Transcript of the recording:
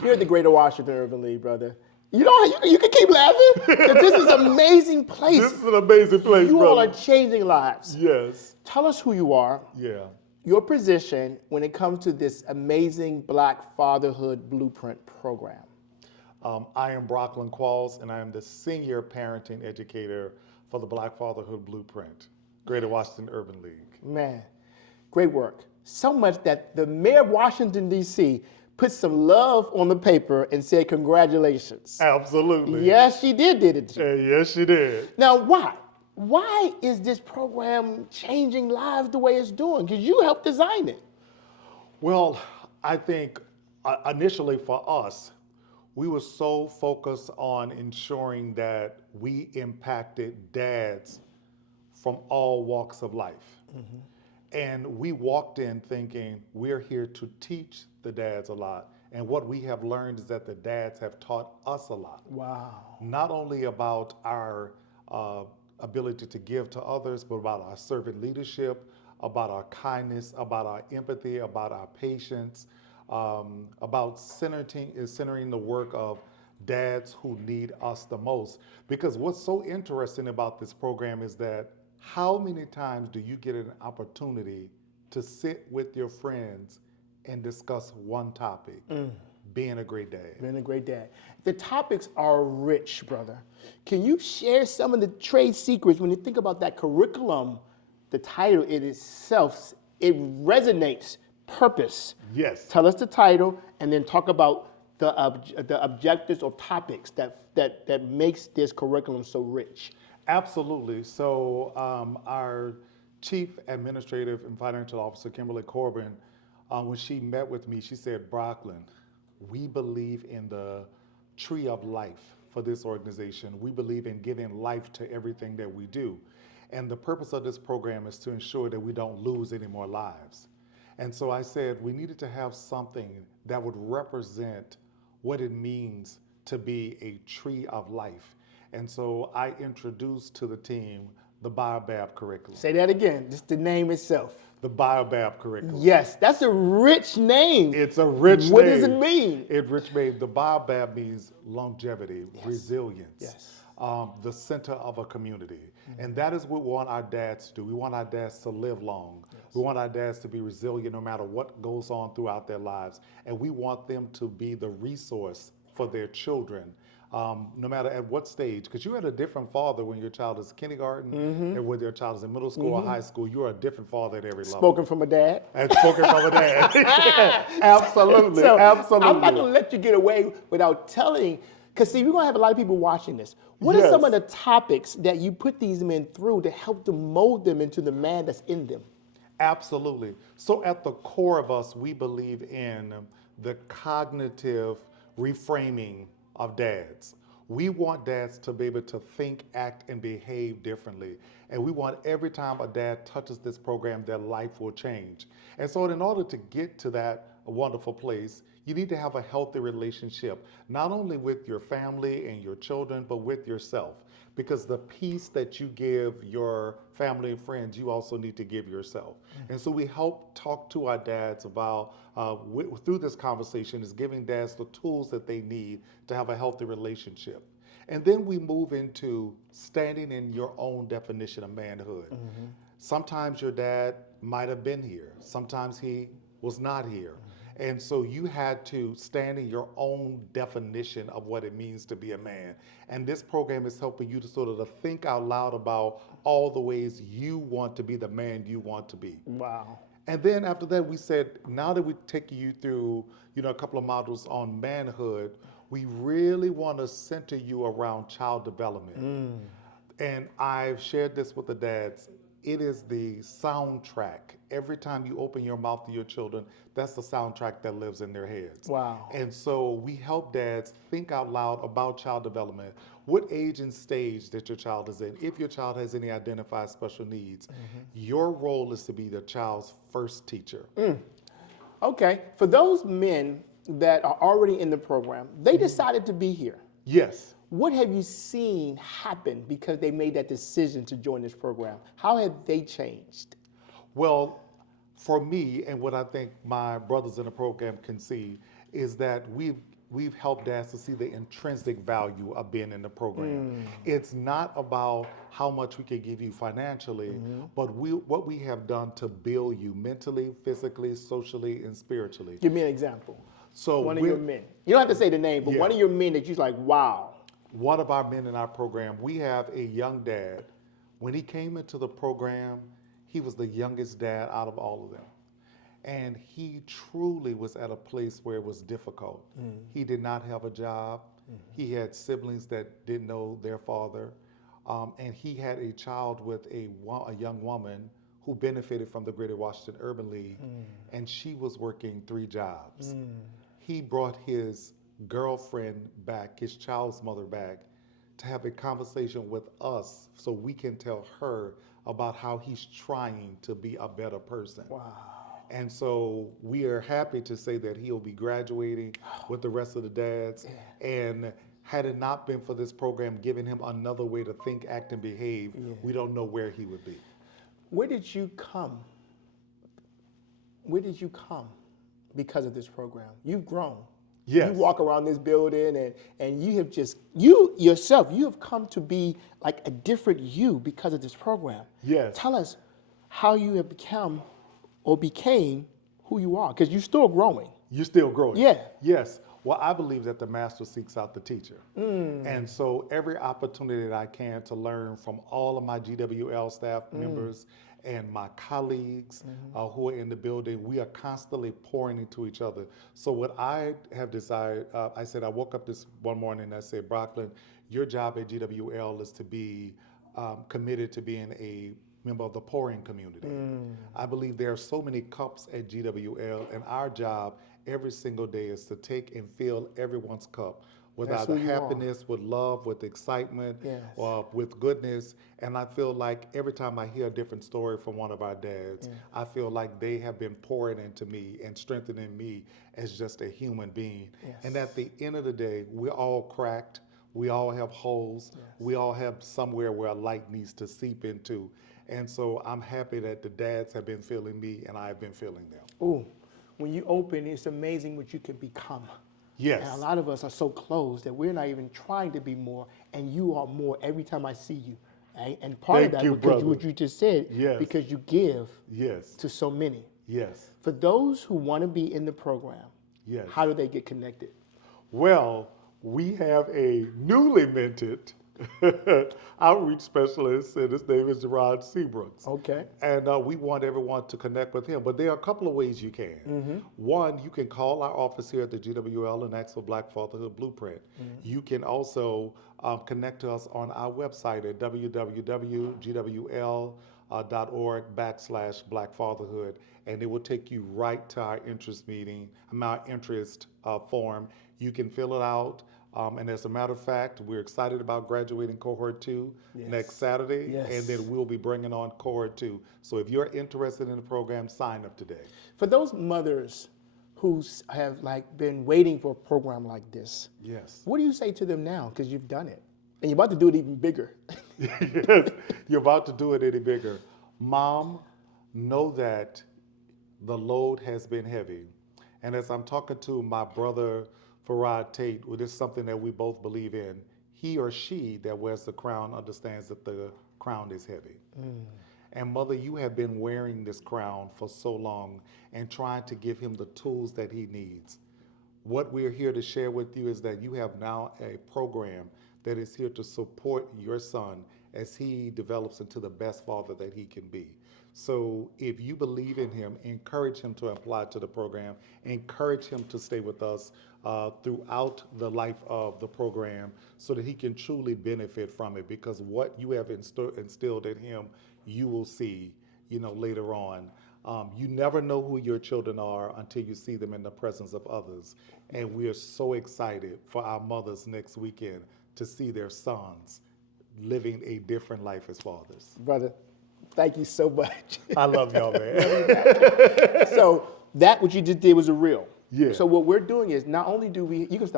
Here at the Greater Washington Urban League, brother. You don't. You can keep laughing. 'Cause this is an amazing place. This is an amazing place, You brother. all are changing lives. Yes. Tell us who you are. Yeah. Your position when it comes to this amazing Black Fatherhood Blueprint program. I am Brocklin Qualls, and I am the senior parenting educator for the Black Fatherhood Blueprint, Greater Washington Urban League. Man, great work. So much that the mayor of Washington, D.C. put some love on the paper and said congratulations. Absolutely. Yes, she did she? Yes, she did. Now, why? Why is this program changing lives the way it's doing? Because you helped design it. Well, I think initially for us, we were so focused on ensuring that we impacted dads from all walks of life. Mm-hmm. And we walked in thinking we're here to teach the dads a lot. And what we have learned is that the dads have taught us a lot. Wow. Not only about our ability to give to others, but about our servant leadership, about our kindness, about our empathy, about our patience, about centering the work of dads who need us the most. Because what's so interesting about this program is that how many times do you get an opportunity to sit with your friends and discuss one topic, being a great dad? Being a great dad. The topics are rich, brother. Can you share some of the trade secrets when you think about that curriculum? The title it itself, it resonates. Purpose. Yes. Tell us the title, and then talk about the objectives or topics that makes this curriculum so rich. Absolutely. So our Chief Administrative and Financial Officer, Kimberly Corbin, when she met with me, she said, Brocklin, we believe in the tree of life for this organization. We believe in giving life to everything that we do. And the purpose of this program is to ensure that we don't lose any more lives. And so I said we needed to have something that would represent what it means to be a tree of life. And so I introduced to the team the Biobab curriculum. Say that again, just the name itself. The Biobab curriculum. Yes, that's a rich name. It's a rich name. What does it mean? It rich name. The Biobab means longevity, resilience. Yes. The center of a community. Mm-hmm. And that is what we want our dads to do. We want our dads to live long. Yes. We want our dads to be resilient no matter what goes on throughout their lives. And we want them to be the resource for their children, no matter at what stage. Because you're at a different father when your child is kindergarten and when your child is in middle school or high school. You're a different father at every level. Spoken from a dad. And spoken from a dad. Absolutely, so absolutely. I'm not going to let you get away without telling, because see, we're going to have a lot of people watching this. What are some of the topics that you put these men through to help them mold them into the man that's in them? Absolutely. So at the core of us, we believe in the cognitive reframing of dads. We want dads to be able to think, act, and behave differently. And we want every time a dad touches this program, their life will change. And so in order to get to that wonderful place, you need to have a healthy relationship, not only with your family and your children, but with yourself. Because the peace that you give your family and friends, you also need to give yourself. Mm-hmm. And so we help talk to our dads about, through this conversation, is giving dads the tools that they need to have a healthy relationship. And then we move into standing in your own definition of manhood. Mm-hmm. Sometimes your dad might have been here. Sometimes he was not here. And so you had to stand in your own definition of what it means to be a man. And this program is helping you to sort of think out loud about all the ways you want to be the man you want to be. Wow. And then after that, we said, now that we're taking you through, a couple of modules on manhood, we really want to center you around child development. And I've shared this with the dads. It is the soundtrack. Every time you open your mouth to your children, that's the soundtrack that lives in their heads. Wow. And so we help dads think out loud about child development. What age and stage that your child is in. If your child has any identified special needs, your role is to be the child's first teacher. Okay. For those men that are already in the program, they decided to be here. Yes. What have you seen happen because they made that decision to join this program? How have they changed? Well, for me, and what I think my brothers in the program can see, is that we've we've helped dads to see the intrinsic value of being in the program. It's not about how much we can give you financially, but what we have done to build you mentally, physically, socially, and spiritually. Give me an example. So One of your men. You don't have to say the name, but Yeah. one of your men that you're like, wow. One of our men in our program, we have a young dad. When he came into the program, he was the youngest dad out of all of them. And he truly was at a place where it was difficult. He did not have a job. He had siblings that didn't know their father. And he had a child with a young woman who benefited from the Greater Washington Urban League, and she was working 3 jobs. He brought his girlfriend back, his child's mother back, to have a conversation with us so we can tell her about how he's trying to be a better person. Wow. And so we are happy to say that he'll be graduating with the rest of the dads. And had it not been for this program giving him another way to think, act, and behave, we don't know where he would be. Where did you come? Where did you come because of this program? You've grown. Yes. You walk around this building and you have just, you yourself, you have come to be like a different you because of this program. Yes. Tell us how you have become or became who you are, because you're still growing. You're still growing. Yeah. Yes. Well, I believe that the master seeks out the teacher. And so every opportunity that I can to learn from all of my GWL staff members and my colleagues who are in the building, we are constantly pouring into each other. So what I have decided, I woke up this one morning and I said, Brooklyn, your job at GWL is to be committed to being a member of the pouring community. I believe there are so many cups at GWL, and our job every single day is to take and fill everyone's cup with That's either who you are. happiness, with love, with excitement, Yes. or with goodness. And I feel like every time I hear a different story from one of our dads, I feel like they have been pouring into me and strengthening me as just a human being. Yes. And at the end of the day, we're all cracked. We all have holes. We all have somewhere where a light needs to seep into. And so I'm happy that the dads have been feeling me and I've been feeling them. Ooh, when you open, it's amazing what you can become. Yes. And a lot of us are so closed that we're not even trying to be more, and you are more every time I see you. Right? And part Thank of that, you, because brother. what you just said, Yes. because you give Yes. to so many. Yes. For those who want to be in the program, Yes. how do they get connected? Well, we have a newly minted outreach specialist, and his name is Gerard Seabrooks. Okay. And we want everyone to connect with him. But there are a couple of ways you can. One, you can call our office here at the GWL and ask for Black Fatherhood Blueprint. You can also connect to us on our website at www.gwl.org/Black Fatherhood, and it will take you right to our interest meeting, our interest form. You can fill it out. And as a matter of fact, we're excited about graduating cohort 2 next Saturday, Yes. and then we'll be bringing on cohort 2. So if you're interested in the program, sign up today. For those mothers who have been waiting for a program like this, Yes. what do you say to them now? Because you've done it, and you're about to do it even bigger. Yes, you're about to do it any bigger. Mom, know that the load has been heavy. And as I'm talking to my brother, Farad Tate, well, this is something that we both believe in. He or she that wears the crown understands that the crown is heavy. And mother, you have been wearing this crown for so long and trying to give him the tools that he needs. What we're here to share with you is that you have now a program that is here to support your son as he develops into the best father that he can be. So if you believe in him, encourage him to apply to the program, encourage him to stay with us throughout the life of the program so that he can truly benefit from it, because what you have instilled in him, you will see, later on. You never know who your children are until you see them in the presence of others. And we are so excited for our mothers next weekend to see their sons living a different life as fathers. Brother, thank you so much. I love y'all, man. So that what you just did was a reel. Yeah. So what we're doing is not only do you can stop.